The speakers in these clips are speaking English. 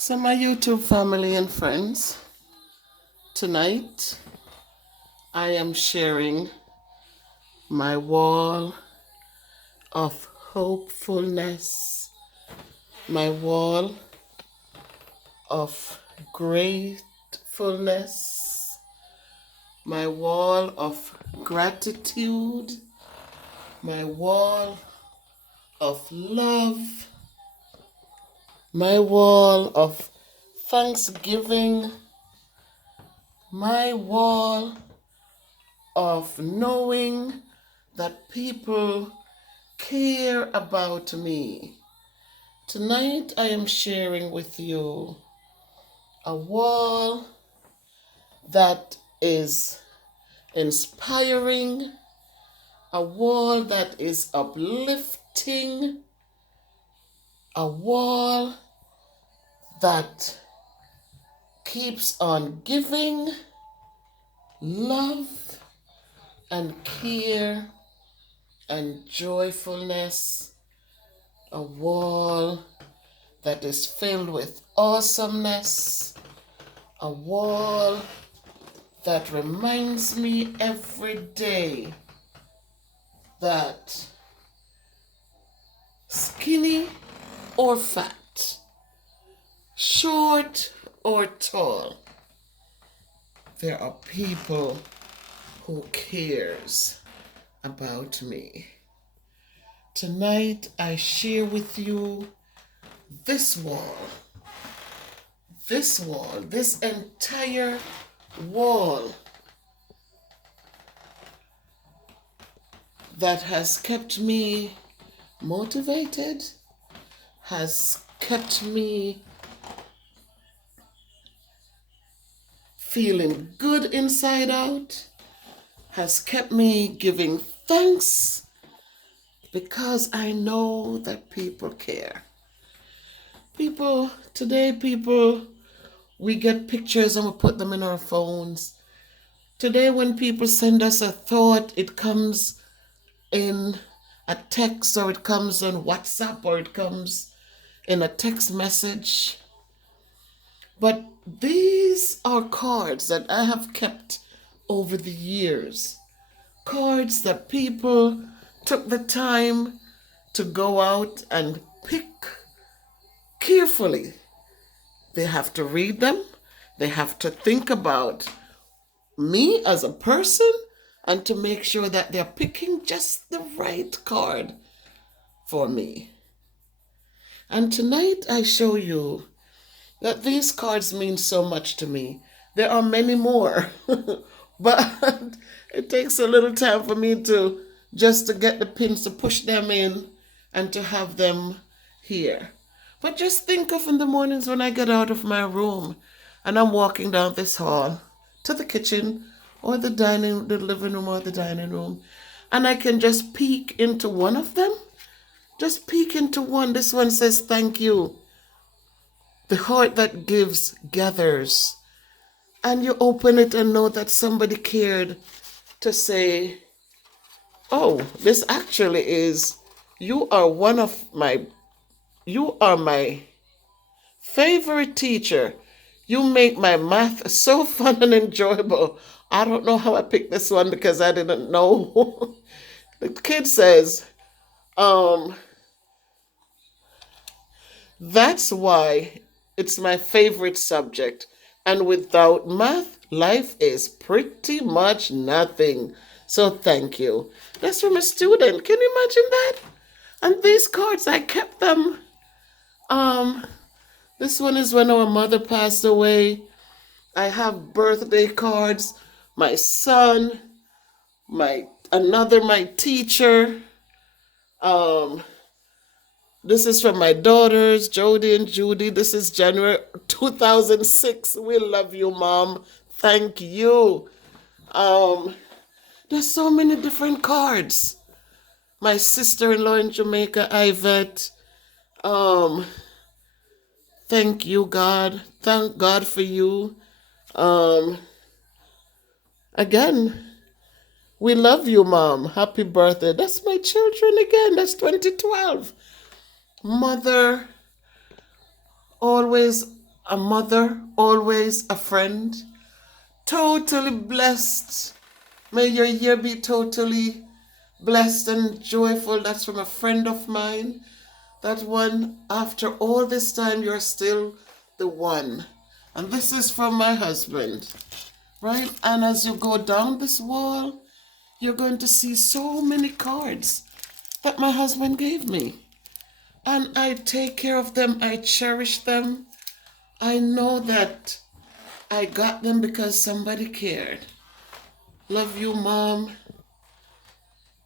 So, my YouTube family and friends, tonight I am sharing my wall of hopefulness, my wall of gratefulness, my wall of gratitude, my wall of love, my wall of thanksgiving, my wall of knowing that people care about me. Tonight I am sharing with you a wall that is inspiring, a wall that is uplifting, a wall that keeps on giving love and care and joyfulness, a wall that is filled with awesomeness, a wall that reminds me every day that skinny or fat, short or tall, there are people who cares about me. Tonight I share with you this wall, this entire wall that has kept me motivated, has kept me feeling good inside out, has kept me giving thanks because I know that people care. People, we get pictures and we put them in our phones. Today, when people send us a thought, it comes in a text, or it comes on WhatsApp, or it comes in a text message. But these are cards that I have kept over the years. Cards that people took the time to go out and pick carefully. They have to read them. They have to think about me as a person and to make sure that they're picking just the right card for me. And tonight I show you that these cards mean so much to me. There are many more, but it takes a little time for me to get the pins to push them in and to have them here. But just think of in the mornings when I get out of my room and I'm walking down this hall to the kitchen or the living room or the dining room, and I can just peek into one of them. Just peek into one. This one says, "Thank you." The heart that gives gathers. And you open it and know that somebody cared to say, "Oh, this actually is, you are my favorite teacher. You make my math so fun and enjoyable. I don't know how I picked this one because I didn't know." The kid says, um, "That's why it's my favorite subject. And without math, life is pretty much nothing. So thank you." That's from a student. Can you imagine that? And these cards, I kept them. This one is when our mother passed away. I have birthday cards. My son, my teacher. Um, this is from my daughters, Jody and Judy. This is January 2006. We love you, Mom. Thank you. Um, there's so many different cards. My sister-in-law in Jamaica, Yvette. Um, Thank you, God. Thank God for you. Um, Again, we love you, Mom. Happy birthday. That's my children again. That's 2012. Mother always a mother, always a friend. Totally blessed. May your year be totally blessed and joyful. That's from a friend of mine. That one, after all this time, you're still the one. And this is from my husband, right? And as you go down this wall, you're going to see so many cards that my husband gave me. And I take care of them. I cherish them. I know that I got them because somebody cared. Love you, Mom.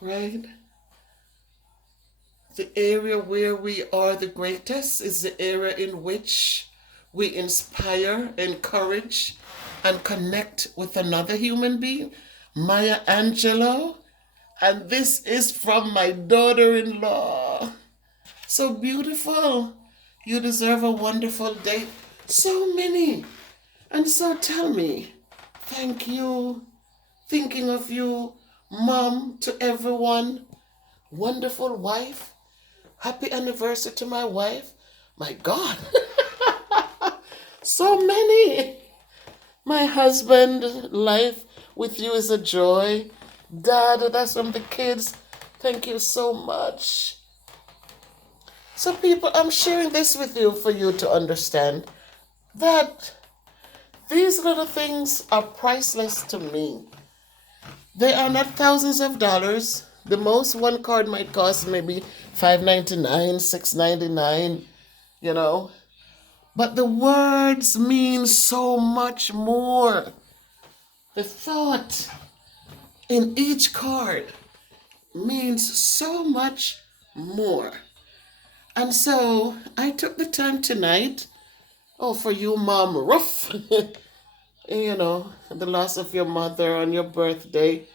Right? The area where we are the greatest is the area in which we inspire, encourage, and connect with another human being. Maya Angelou. And this is from my daughter-in-law. So beautiful. You deserve a wonderful day. So many. And so tell me, thank you, thinking of you, Mom, to everyone, wonderful wife, happy anniversary to my wife. My God, so many. My husband, life with you is a joy. Dad, that's from the kids. Thank you so much. So people, I'm sharing this with you for you to understand that these little things are priceless to me. They are not thousands of dollars. The most one card might cost maybe $5.99, $6.99, you know. But the words mean so much more. The thought in each card means so much more. And so I took the time tonight, for you, Mom Ruff, you know, the loss of your mother on your birthday,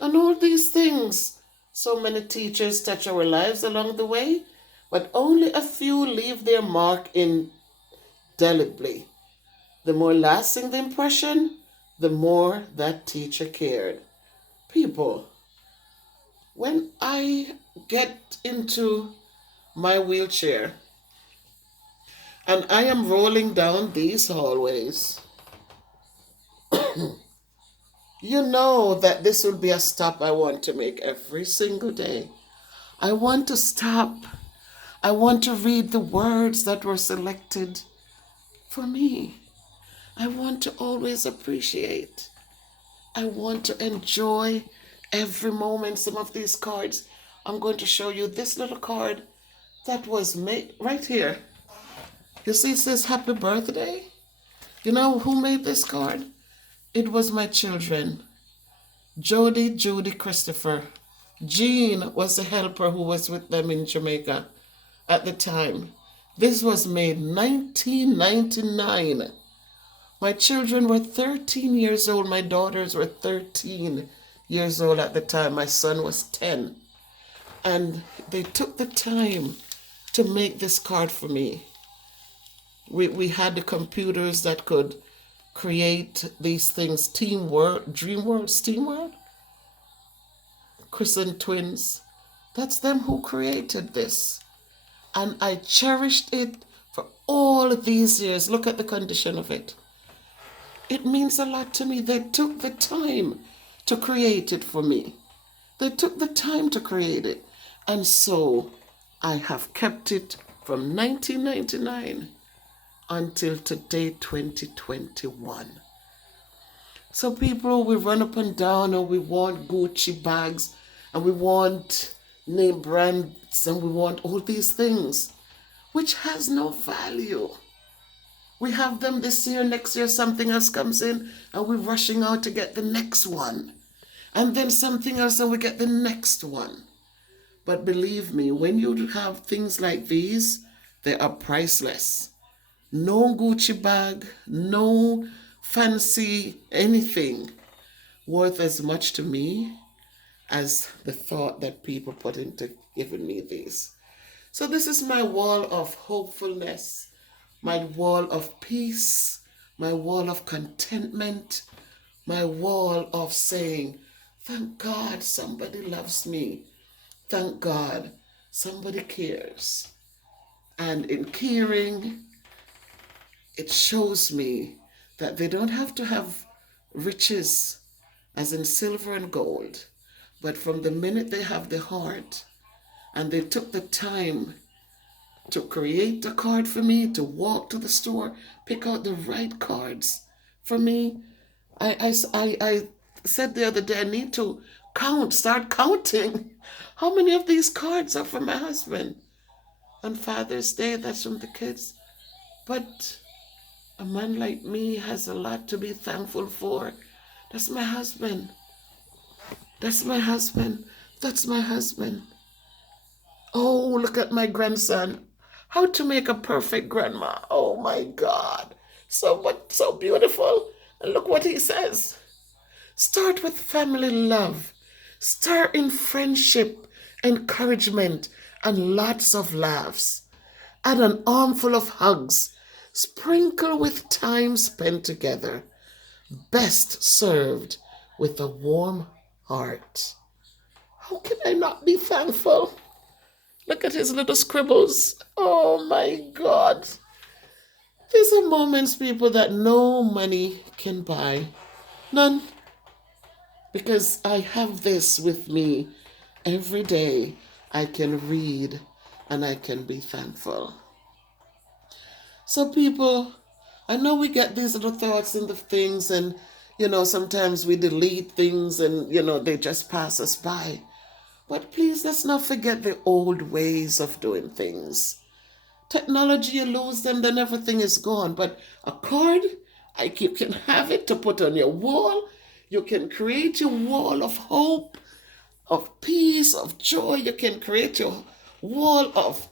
and all these things. So many teachers touch our lives along the way, but only a few leave their mark indelibly. The more lasting the impression, the more that teacher cared. People, when I get into my wheelchair and I am rolling down these hallways, you know that this will be a stop I want to make every single day. I want to stop. I want to read the words that were selected for me. I want to always appreciate. I want to enjoy every moment. Some of these cards, I'm going to show you this little card that was made right here. You see, it says happy birthday. You know who made this card? It was my children. Jody, Judy, Christopher. Jean was the helper who was with them in Jamaica at the time. This was made 1999. My children were 13 years old. My daughters were 13 years old at the time. My son was 10. And they took the time to make this card for me. We had the computers that could create these things. Teamworld, DreamWorld, SteamWorld, Chris and Twins. That's them who created this. And I cherished it for all these years. Look at the condition of it. It means a lot to me. They took the time to create it for me. They took the time to create it. And so I have kept it from 1999 until today, 2021. So people, we run up and down and we want Gucci bags and we want name brands and we want all these things, which has no value. We have them this year, next year something else comes in and we're rushing out to get the next one. And then something else and we get the next one. But believe me, when you have things like these, they are priceless. No Gucci bag, no fancy anything worth as much to me as the thought that people put into giving me these. So this is my wall of hopefulness, my wall of peace, my wall of contentment, my wall of saying, thank God somebody loves me. Thank God somebody cares. And in caring, it shows me that they don't have to have riches as in silver and gold, but from the minute they have the heart and they took the time to create a card for me, to walk to the store, pick out the right cards for me. I said the other day, I need to start counting how many of these cards are for my husband. On Father's Day, that's from the kids. But a man like me has a lot to be thankful for. That's my husband. That's my husband. That's my husband. Oh, look at my grandson. How to make a perfect grandma. Oh my God. So beautiful. And look what he says. Start with family love. Start in friendship, encouragement, and lots of laughs. Add an armful of hugs. Sprinkle with time spent together. Best served with a warm heart. How can I not be thankful? Look at his little scribbles. Oh my God. These are moments, people, that no money can buy. None. Because I have this with me every day. I can read and I can be thankful. So people, I know we get these little thoughts and the things, and sometimes we delete things and they just pass us by. But please, let's not forget the old ways of doing things. Technology, you lose them, then everything is gone. But a card, you can have it to put on your wall. You can create your wall of hope, of peace, of joy. You can create your wall of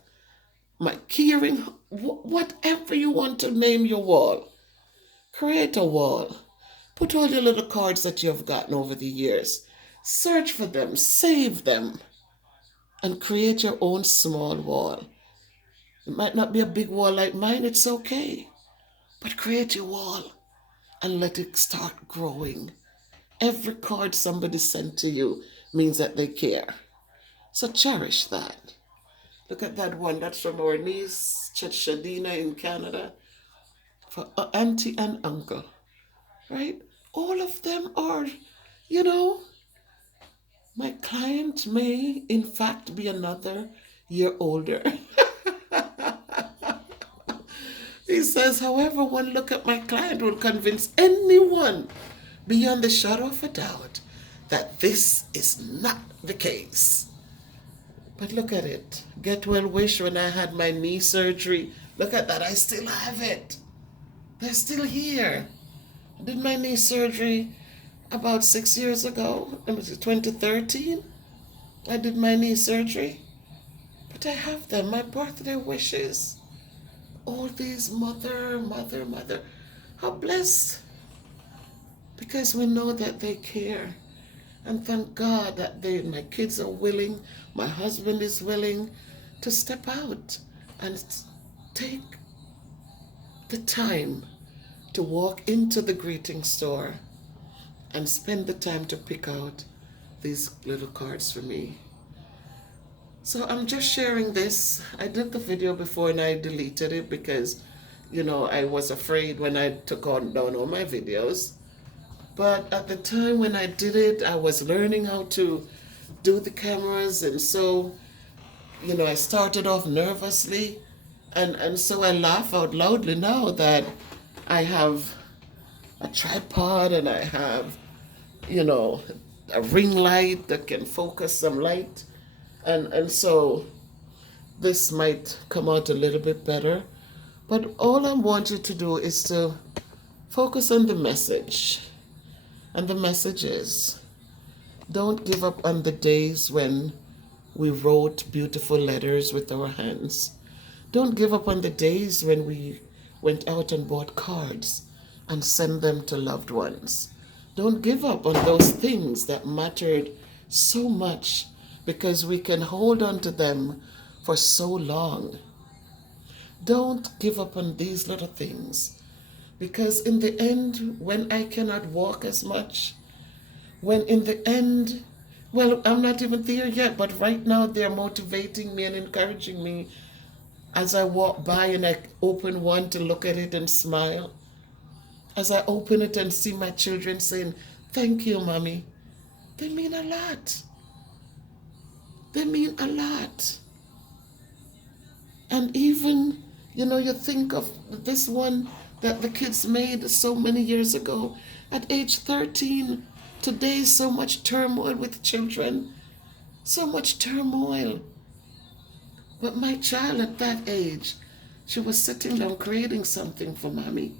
my caring, whatever you want to name your wall. Create a wall. Put all your little cards that you've gotten over the years. Search for them, save them, and create your own small wall. It might not be a big wall like mine, it's okay. But create your wall and let it start growing. Every card somebody sent to you means that they care. So cherish that. Look at that one. That's from our niece, Shadina in Canada, for auntie and uncle. Right? All of them are, my client may, in fact, be another year older. He says, however, one look at my client will convince anyone beyond the shadow of a doubt that this is not the case. But look at it. Get well wish when I had my knee surgery. Look at that. I still have it. They're still here. I did my knee surgery about 6 years ago. It was 2013. I did my knee surgery. But I have them. My birthday wishes. All these mother. How blessed. Because we know that they care. And thank God that my kids are willing, my husband is willing to step out and take the time to walk into the greeting store and spend the time to pick out these little cards for me. So I'm just sharing this. I did the video before and I deleted it because, I was afraid when I took down all my videos. But at the time when I did it, I was learning how to do the cameras. And so, I started off nervously. And so I laugh out loudly now that I have a tripod and I have, a ring light that can focus some light. And so this might come out a little bit better. But all I want you to do is to focus on the message. And the message is, don't give up on the days when we wrote beautiful letters with our hands. Don't give up on the days when we went out and bought cards and sent them to loved ones. Don't give up on those things that mattered so much because we can hold on to them for so long. Don't give up on these little things. Because in the end, when I cannot walk as much, when in the end, well, I'm not even there yet, but right now they're motivating me and encouraging me As I walk by and I open one to look at it and smile, as I open it and see my children saying, "Thank you, Mommy," they mean a lot. They mean a lot. And even, you think of this one that the kids made so many years ago at age 13. Today, so much turmoil with children, so much turmoil. But my child at that age, she was sitting down creating something for Mommy.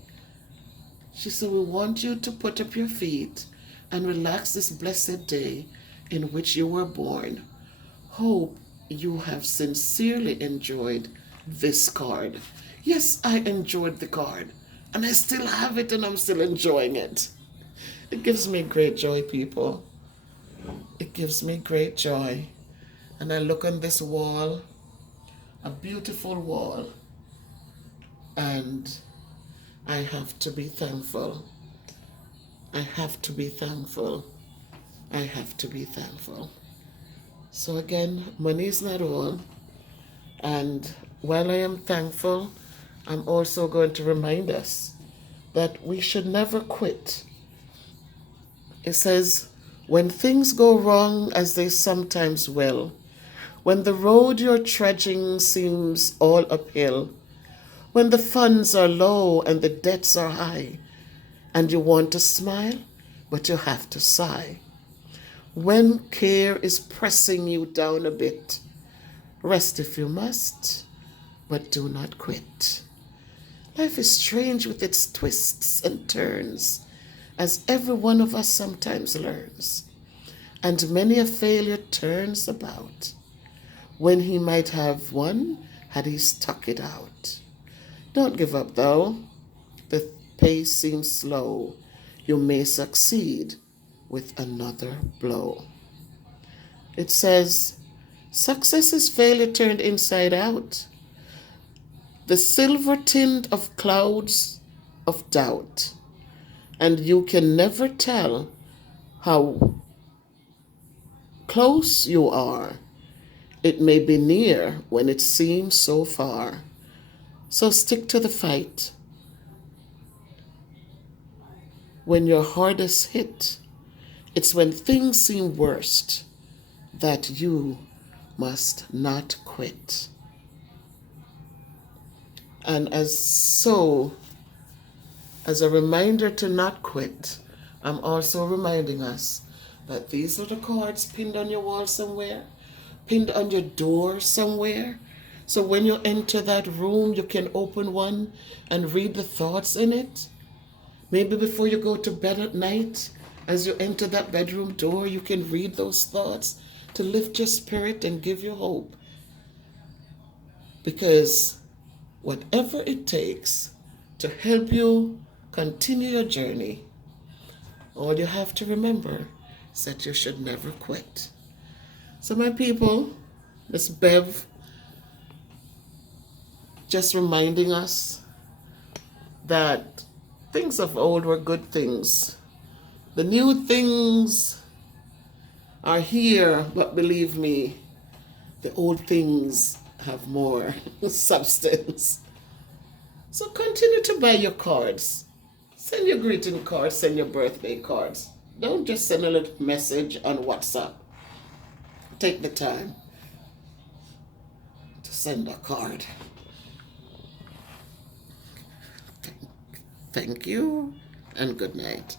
She said, "We want you to put up your feet and relax this blessed day in which you were born. Hope you have sincerely enjoyed this card." Yes, I enjoyed the card, and I still have it, and I'm still enjoying it. It gives me great joy, people. It gives me great joy. And I look on this wall, a beautiful wall, and I have to be thankful. I have to be thankful. I have to be thankful. So again, money is not all. And while I am thankful, I'm also going to remind us that we should never quit. It says, when things go wrong, as they sometimes will, when the road you're trudging seems all uphill, when the funds are low and the debts are high, and you want to smile, but you have to sigh, when care is pressing you down a bit, rest if you must, but do not quit. Life is strange with its twists and turns, as every one of us sometimes learns, and many a failure turns about, when he might have won had he stuck it out. Don't give up though, the pace seems slow, you may succeed with another blow. It says, success is failure turned inside out, the silver tint of clouds of doubt, and you can never tell how close you are. It may be near when it seems so far. So stick to the fight. When you're hardest hit, it's when things seem worst that you must not quit. And as a reminder to not quit, I'm also reminding us that these are the cards pinned on your wall somewhere, pinned on your door somewhere. So when you enter that room, you can open one and read the thoughts in it. Maybe before you go to bed at night, as you enter that bedroom door, you can read those thoughts to lift your spirit and give you hope. Because whatever it takes to help you continue your journey, all you have to remember is that you should never quit. So my people, Miss Bev, just reminding us that things of old were good things. The new things are here, but believe me, the old things have more substance. So continue to buy your cards. Send your greeting cards, send your birthday cards. Don't just send a little message on WhatsApp. Take the time to send a card. Thank you and good night.